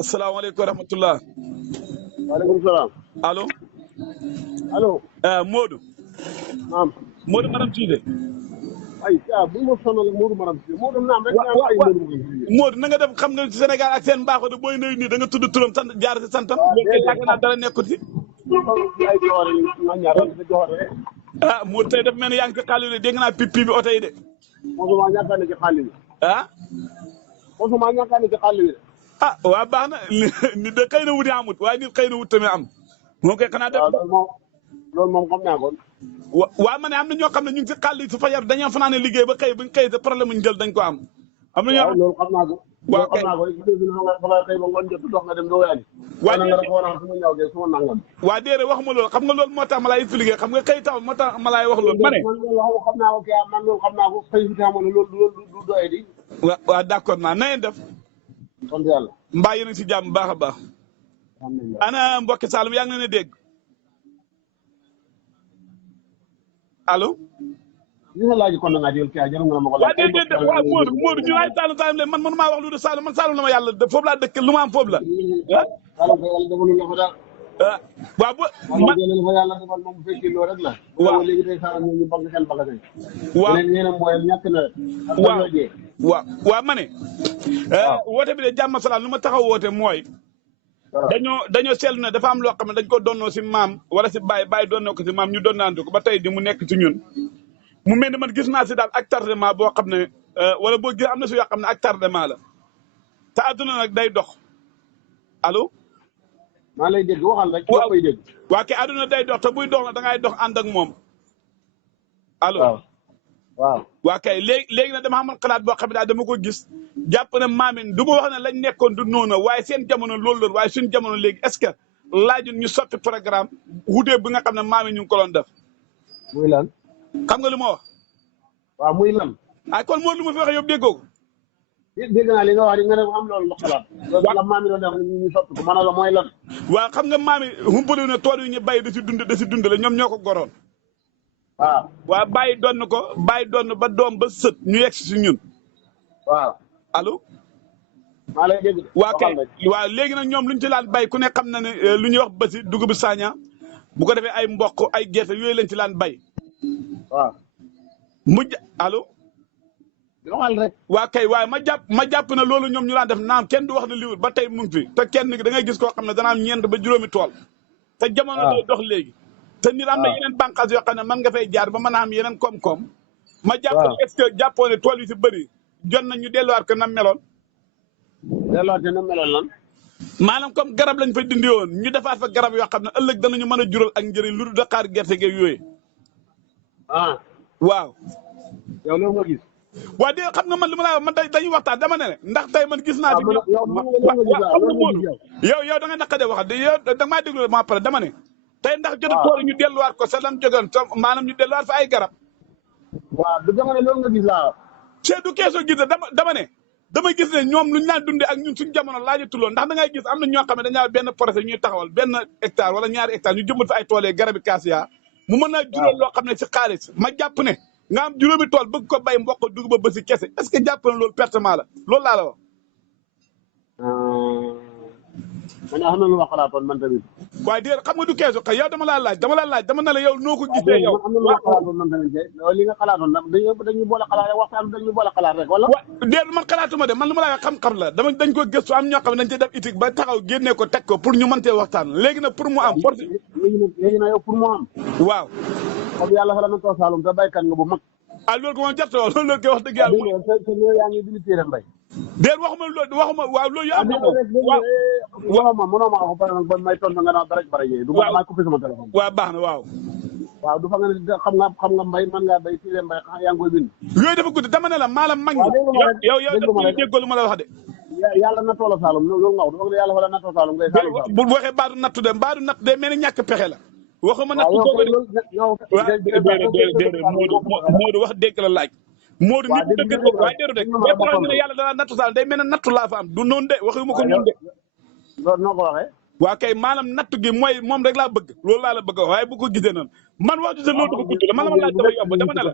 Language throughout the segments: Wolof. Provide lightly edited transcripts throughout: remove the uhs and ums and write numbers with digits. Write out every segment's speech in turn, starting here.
asalaamaaleykum wa rahmatulah. waaleykum salaam. allo. allo. Modou. naam. Modou Maram Cissé. ay bu ma sonal Modou Maram Cissé Modou naam rek. Modou na nga def xam nga Sénégal ak seen mbaaxoo de booy nuyu nii da nga tudd turam sant jaar si santam. waaw loolu kay yaakaar naa dara nekkut si. ay joxore yi ma ñaar sa joxore. Modou tey daf mel ni yaa ngi si xaalis de dégg naa pipi bi oto yi de. mosuma ñàkk a ne ci xaalis bi. mosuma ñàkk a ne ci xaalis bi de. waa baax na nit de xëy na wuti amut waaye nit xëy na wut tamit am. moom kay xanaa def loolu moom xam naa ko. waa ma ne am na ñoo xam ne ñu ngi si xàll yi su fa yar dañoo fanaane liggéey ba xëy buñ xëy sa problème ñu jël dañ ko am. am na ñoo loolu xam naa ko. waaw kay loolu xam naa ko xëy ba ngoon jot dox nga dem doo yaani. waa waa déedéet waxuma loolu xam nga loolu moo tax ma laay expliqué xam nga xëy taw moo tax ma laay wax loolu. ma ne man loolu xam naa ko kii man loolu xam naa ko xëy fi taxaw ne loolu du doye di. waaw d'accord naa na ngeen def. sant yàlla. mbaa yéen a ngi si jàmm baax a baax. ana mbokki Saloum yaa ngi leen a dégg. allo. li nga laaj kon nga jël kii jarul nga ma ko laaj. waaw déedéet waaw Modou ñu laaj Saloum Saloum man mënumaa wax lu dul Saloum man Saloum la ma yàlla foofu laa dëkk lu ma am foofu la. Saloum yàlla defalul la ko daal. waaw man yàlla defal moom bu fekkee loolu rek la. waaw léegi tey Saloum ñu bëgg seen bagage. waaw ñeneen mooy ñàkk na. waaw ma ne. woote bi de jàmm salaam lu ma taxaw woote mooy. dañoo seetlu ne dafa am loo xam ne dañ ko donnoo si maam wala si baay donnoo ko si maam ñu donnaante ko ba tey di mu nekk ci ñun. mu mel ni man gis naa si daal ak tardement boo xam ne wala boo gis am na si yoo xam ne ak tardement la te adduna nag day dox allo. maa lay dégg waxal rek. waaw koy dégg. waa kay adduna day dox te buy dox na da ngay dox ànd ak moom. allo waaw. waa kay léegi nag dama amoon xalaat boo xam ne daal dama ko gis jàpp ne maamin du ma wax ne lañ nekkoon du noonu waaye seen jamono loolu loolu waaye suñu jamono léegi est-ce que laajun ñu soppi programme wutee bi nga xam ne maamin ñu ngi ko doon def. muy lan. xam nga lu ma wax. waaw muy lan. kon moo lu ma fi wax yow déggoo ko. dégg naa li nga wax nga ne am loolu la xalaat. loolu la maam yi doon def ñu soppi ko maanaam mooy lan. waaw xam nga maam yi humpale ne tool yi ñu bay da si dundale ñoom ñoo ko goroon. waaw. waaw bàyyi doon ba doom ba sët ñu yegg si ñun. waaw. allo. maa lay dégg. waa kay waaw léegi nag ñoom lu ñu ci laan bay ku ne xam na ne lu ñuy wax basi dugub saaña bu ko defee ay mboq ay gerte yooyu lañ ci laan bay. waaw. mujj allo. waxal rek. waa kay waaye ma jàpp na loolu ñoom ñu laan def naam kenn du wax ne liwul ba tey mu ngi fi te kenn da ngay gis koo xam ne dana am ñeent ba juróomi tool. te jamono day dox léegi. te nit am na yeneen bànqaas yoo xam ne mën nga fay jaar ba mën a am yeneen koom-koom. ma jàpp ne est-ce que jàppoo ne tool yi si bëri jot na ñu delluwaat ko na meloon. delluwaat na meloon lan. maanaam comme garab lañ fa dindi woon ñu defaat fa garab yoo xam ne ëllëg danañu mën a jural ak njëriñ lu dul Dakar gerte gi yooyu. waaw. yow loolu nga gis. waa de xam nga man li ma lay wax man dañuy waxtaan dama ne ndax tey man gis naa fi. yow da nga naqadee wax yow da nga maa déglu ma pare dama ne. tey ndax jotu tool ñu delluwaat ko sa lam jógoon maanaam ñu delluwaat fa ay garab. waaw du dama ne loolu nga gis laa. c'est du keesoo gis dama ne. dama gis ne ñoom lu ñu naan dundee ak ñun suñu jamono laajatuloo ndax da ngay gis am na ñoo xam ne dañaa benn projet ñuy taxawal benn hectare wala ñaari hectare ñu jëmbat fa ay tool yi garabi kaasiya mu mën a jural loo xam ne si xaalis ma jàpp ne nga am juróomi tool bëgg ko bay mboq dugub ba si kese est-ce que jàpp na loolu pertement la loolu laa la wax. man xam na lu ma xalaatoon man tamit. waaye déedéet xam nga du keesu xëy yow dama ne la yow noo ko gisee yow. am na lu ma xalaatoon man tamit li nga xalaatoon nag dañuy boole xalaat rek waxtaan dañuy boole xalaat rek wala. déedéet man xalaatuma de man lu ma la wax xam-xam la dañ ko gëstu am ñoo xam ne dañ cee def éthique ba taxaw génnee ko teg ko pour ñu mën cee waxtaan léegi nag pour mu am. léegi nag yow pour mu am. waaw. comme yàlla fa la na too Saloum te baykat nga bu mag. loolu ko moom jartoo loolu koy wax dëgg yàlla. yaa ngi bind téere mbay. déet waxuma waaw loolu yaa am na ko waaw mënoo ma wax ba may tontu nga naan dara ci bari du ma coupé sama téléphone. waaw baax na waaw. waaw du fa nga ne xam nga mbay mën ngaa bay téere mbay yaa ngi koy bind. yooyu dafa gudd dama ne la maalam mag ñi. yow dafa déggoo lu ma la wax de. yàlla nattoo la Saloum loolu nga wax du fa nga ne yàlla fa la nattoo Saloum ngay Saloum. bu waxee baadu nattu de mel ni ñàkk pexe la. waxuma nattu boobu de déedéet Modou wax dégg la laaj. Modou nit dëgg ko waaye déeru de boo taxaw ne yàlla dana nattu Saloum day mel ne nattu laa fa am du noonu de waxuma ko noonu de. loolu noo ko waxee. waa kay maanaam natt gi mooy moom rek laa bëgg loolu laa la bëgg waaye bu ko gisee noonu man wax ju sa loolu dafa gudd la man la ma laaj dafa yomb dama ne la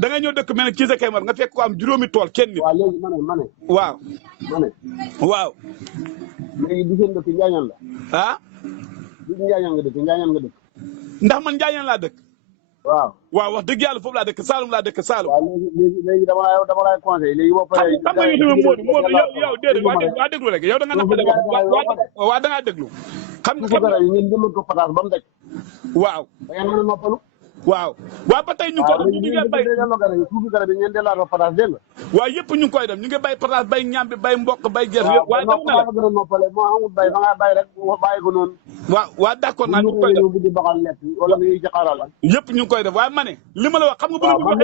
da ngay ñëw dëkk mel ne kii sa Kayemor nga fekk ko am juróomi tool kenn nit. waaw léegi ma ne. waaw. waaw. léegi di seen dëkk Njaañaan la. ah. di Njaañaan nga dëkk Njaañaan nga dëkk. ndax man Njaañaan laa dëkk. waaw. waaw wax dëgg yàlla foofu laa dëkk Saalum laa dëkk Saalum. waaw léegi dama lay conseillé léegi boo paree. xam nga Modou yow déedéet waa déglu rek yow da nga naqare waa da ngaa déglu. xam nga dara yi ngeen jëmal ko pataas ba mu daj. waaw. da ngeen mën a noppalu. waaw ba tey ñu ngi koy def ñu ngi bay suufi garab yi ngeen delloo ko pataas dégg nga. waaw yëpp ñu ngi koy def ñu ngi bay pataas bay ñaam bi bay mboq bay gerte yëpp waaye dama ne la gën a noppale moo amul bay fa ngaa bay rek bàyyi ko noonu. waaw d'accord naa ñu ngi koy def di baxal lekk wala ngay ci xaaral la. yëpp ñu ngi koy def waaye ma ne li ma la wax xam nga bu la waxee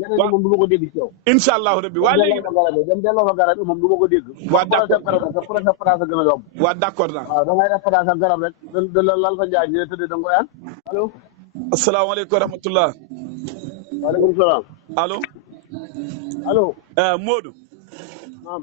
leneen moom du ma ko dégg ci yow. incha allahu rabbi waa léegi dem delloo fa garab yi moom du ma ko dégg. waa d'accord projet pataas a gën a yomb. waa d'accord naa waaw da ngay def pataas ak garab rek da lal fa njaay ñi tëdd da nga koy an allo. asalaamaaleykum wa rahmatullah. waaleykum salaam. allo. allo. Modou. naam.